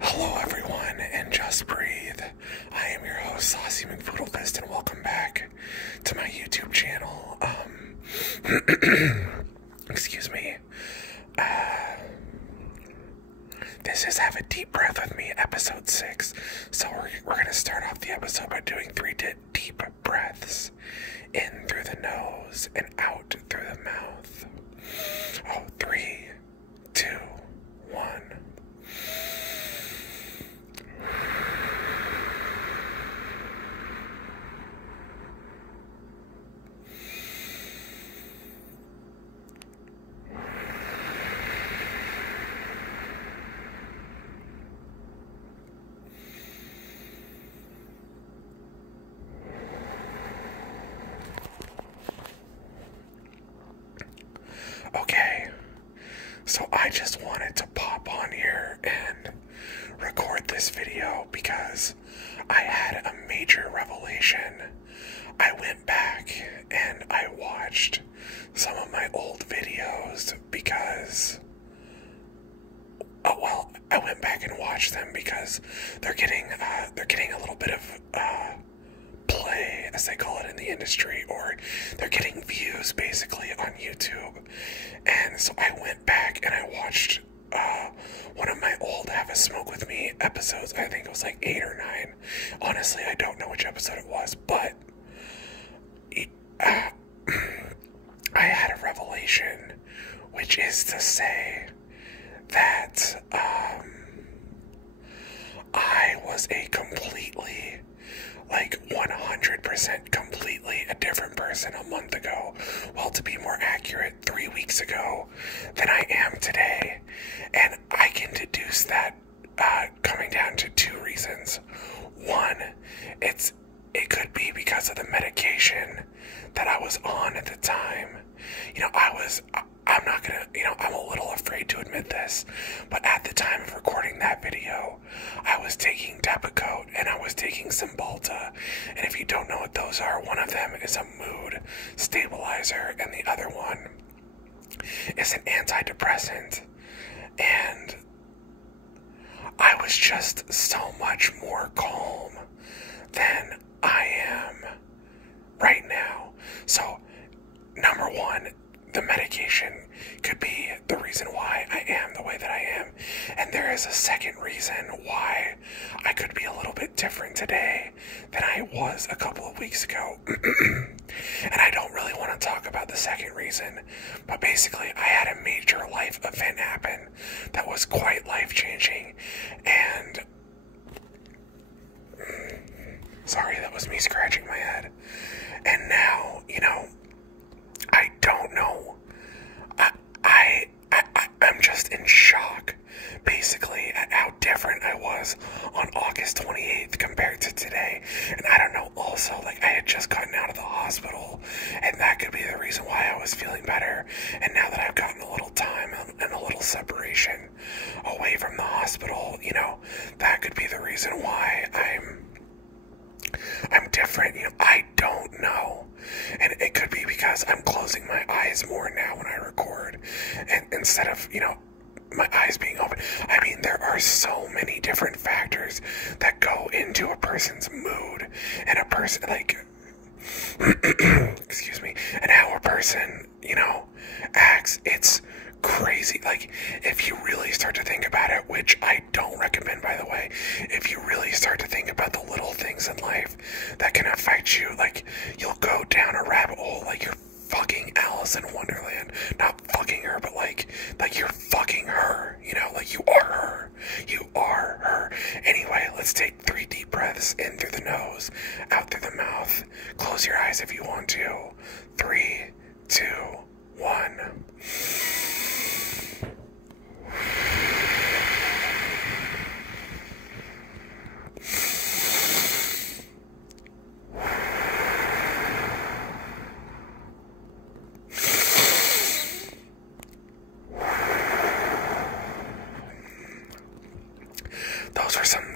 Hello everyone, and just breathe. I am your host, Saucy McFoodlefist, and welcome back to my YouTube channel. Excuse me. This is Have a Deep Breath with Me, episode 6. So we're going to start off the episode by doing 3 deep breaths. In through the nose and out through the mouth. Oh, 3, 2, 1. Okay, so I just wanted to pop on here and record this video because I had a major revelation. I went back and I watched some of my old videos because, I went back and watched them because they're getting a little bit of play, as they call it in the industry, or they're getting views basically on YouTube. And so I went back and I watched one of my old Have a Smoke With Me episodes. I think it was like 8 or 9. Honestly, I don't know which episode it was, but I had a revelation, which is to say that I was a completely, 100% completely a different person a month ago. Well, to be more accurate, 3 weeks ago than I am today. And I can deduce that coming down to 2 reasons. One, it could be because of the medication that I was on at the time. I'm not gonna, I'm a little afraid to admit this, but at the time of recording that video, I was taking Depakote and I was taking Cymbalta. And if you don't know what those are, one of them is a mood stabilizer and the other one is an antidepressant. And I was just so much more calm than I am right now. So, number one, the medication could be the reason why I am the way that I am. And there is a second reason why I could be a little bit different today than I was a couple of weeks ago. And I don't really want to talk about the second reason, but basically I had a major life event happen that was quite life-changing. And sorry, that was me scratching my head. And now, I don't know. I'm just in shock, basically, at how different I was on August 28th compared to today. And I don't know, also, I had just gotten out of the hospital, and that could be the reason why I was feeling better. And now that I've gotten a little time and a little separation away from the hospital, that could be the reason why I'm different. I don't know. And it could be because I'm closing my eyes more now when I record, and instead of, my eyes being open. I mean, there are so many different factors that go into a person's mood, and a person, excuse me, and how a person, acts. It's crazy. If you really start to think about it, which I don't recommend, by the way, if you really start to think about the little things in life that can affect you, you'll go down a rabbit hole, you're fucking Alice in Wonderland. Not fucking her, but you're fucking her, you are her. You are her. Anyway, let's take 3 deep breaths in through the nose, out through the mouth. Close your eyes if you want to. 3, 2, 1.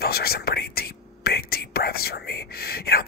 Those are some pretty big deep breaths from me.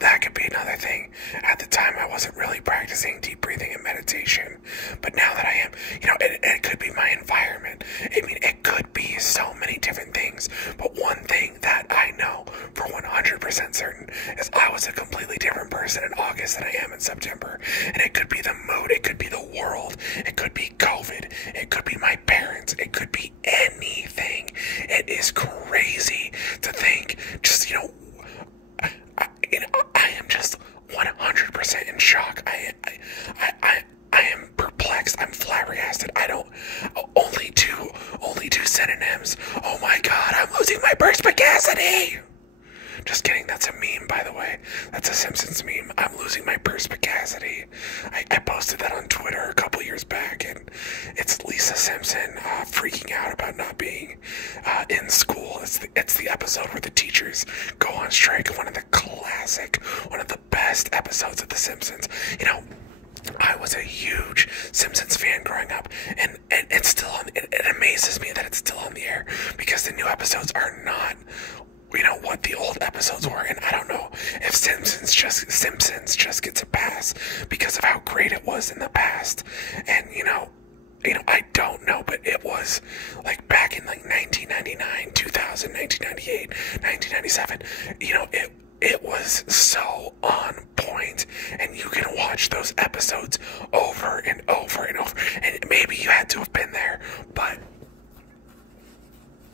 That could be another thing. At the time, I wasn't really practicing deep breathing and meditation, but now that I am, it could be my environment. I mean, it could be so many different things. things, but one thing that I know for 100% certain is I was a completely different person in August than I am in September. And it could be the mood, it could be the world, it could be COVID, it could be my parents, it could be anything. It is crazy to think, just, I am just 100% in shock. I am perplexed. I'm flabbergasted. I don't. Only two synonyms. Oh my God! I'm losing my perspicacity. Just kidding. That's a meme, by the way. That's a Simpsons meme. I'm losing my perspicacity. I posted that on Twitter a couple years back, and it's Lisa Simpson freaking out about not being in school. It's the episode where the teachers go on strike. One of the best episodes of The Simpsons. I was a huge Simpsons fan growing up, and it's still on. It amazes me that it's still on the air because the new episodes are not, what the old episodes were, and I don't know if Simpsons just gets a pass because of how great it was in the past, and I don't know, but it was like back in like 1999, 2000, 1998, 1997. It was so on point, and you can watch those episodes over and over and over, and maybe you had to have been there, but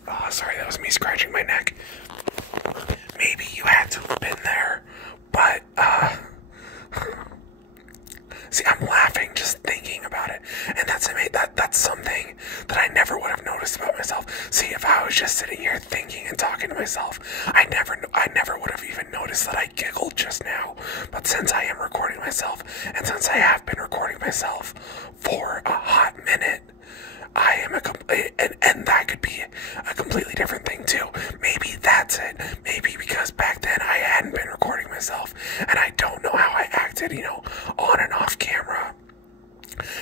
oh, sorry, that was me scratching my neck. Maybe you had to have been there, but see, I'm laughing just thinking about it, and that's something that I never would have noticed about myself. See, if I was just sitting here thinking and talking to myself, I never would have even noticed that I giggled just now. But since I am recording myself, and since I have been recording myself for a hot minute, I am and that could be a completely different thing too. Maybe that's it. Maybe because back then I hadn't been recording myself, and I don't know how I acted, on and off camera.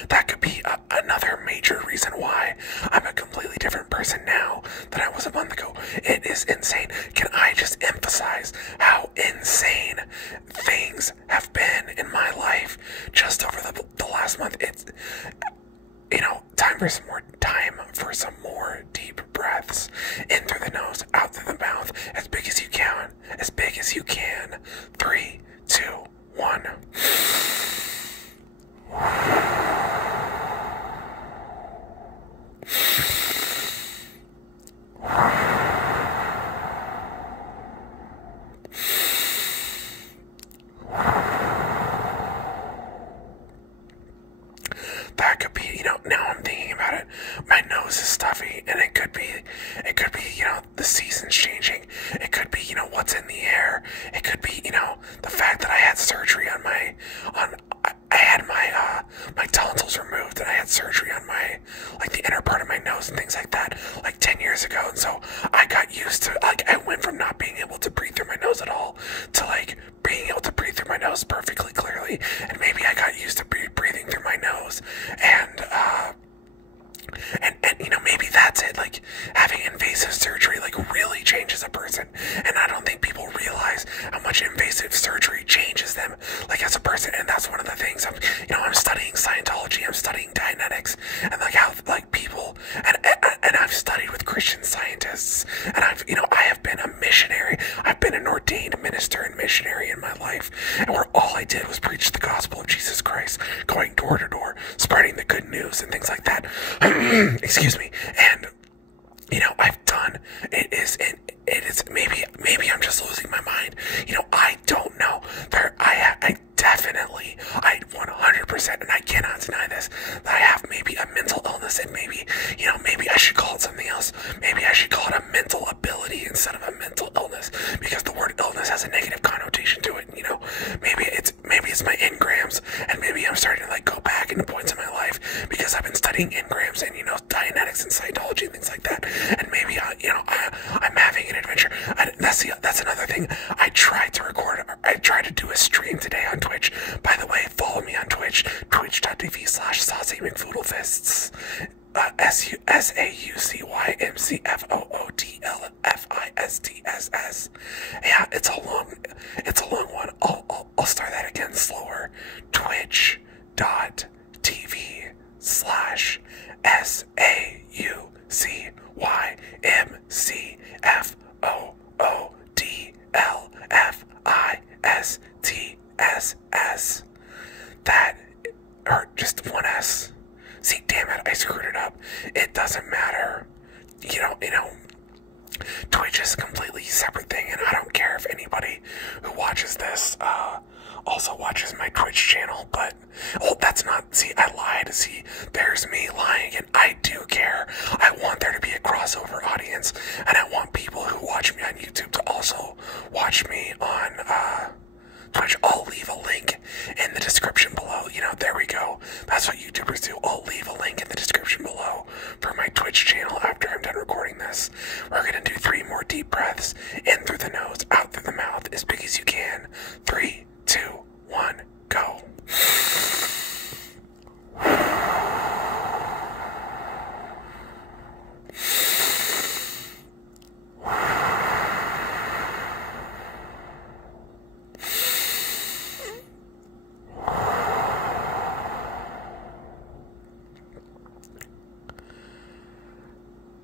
That could be another major reason why I'm a completely different person now than I was a month ago. It is insane. Can I just emphasize how insane things have been in my life just over the last month? It's, time for some more deep breaths. In through the nose, out through the mouth, as big as you can. As big as you can. 3, 2, 1. That could be, now I'm thinking about it, my nose is stuffy, and it could be, the season's changing. It could be, what's in the air. It could be, the fact that I had surgery I had my tonsils removed, and I had surgery on the inner part of my nose and things like that, 10 years ago, and so I got used to, I went from not being able to breathe through my nose at all to, being able to breathe through my nose perfectly clearly, and maybe I got used to breathing through my nose, and maybe that's it, having invasive surgery, really changes a person, and I don't think people realize how much invasive surgery changes them, as a person, and that's one of the things, I'm studying Scientology, I'm studying Dianetics, and, how, people, and I've studied with Christian Scientists, and I have been a missionary, I've been an ordained minister and missionary in my life, and where all I did was preach the gospel of Jesus Christ, going door to door, spreading the good news and things like that. Excuse me. And I've done it is maybe I'm just losing my mind. I don't know. I definitely, 100%, and I cannot deny this, that I have maybe a mental illness, and maybe I should call it something else. Maybe I should call it a mental ability instead of a mental illness, because the word illness has a negative connotation to it. Maybe it's my engrams, and maybe I'm starting to go back into points in my life because I've been studying engrams and Dianetics and Scientology and things like that, and maybe I'm having an adventure. That's another thing. I tried to do a stream today on Twitch. By the way, follow me on Twitch, twitch.tv/SaucyMcFoodlefists. SaucyMcFoodleFists. Yeah, it's a long one. I'll start that again slower. Twitch.tv/SaucyMcFoodlefists. STSS. That, or just one S. See, damn it, I screwed it up. It doesn't matter. You know, Twitch is a completely separate thing, and I don't care if anybody who watches this, also watches my Twitch channel, but, oh, that's not, see, I lied, see, there's me lying, and I do care. I want there to be a crossover audience, and I want people who watch me on YouTube to also watch me on, Twitch. I'll leave a link in the description below. You know, there we go. That's what YouTubers do. I'll leave a link in the description below for my Twitch channel after I'm done recording this. We're gonna do 3 more deep breaths. In through the nose, out through the mouth, as big as you can. 3, 2, 1, go.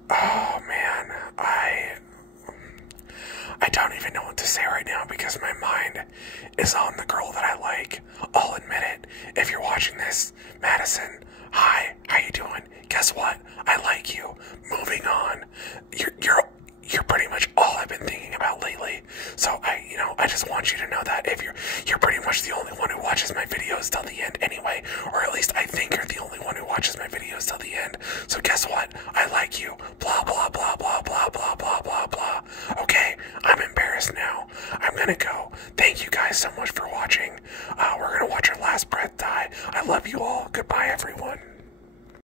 Oh man, I don't even know what to say right now because my mind is on the girl that I like. I'll admit it. If you're watching this, Madison, hi, how you doing? Guess what? I like you. Moving on. You're pretty much all I've been thinking about lately. So I just want you to know that if you're pretty much the only one who watches my videos till the end anyway, or at least I think you're the only one who watches my videos till the end. So guess what? I like you. Blah blah blah blah blah blah blah blah blah. Okay, I'm embarrassed now. I'm gonna go. Thank you guys so much for watching. We're gonna watch our last breath die. I love you all. Goodbye, everyone.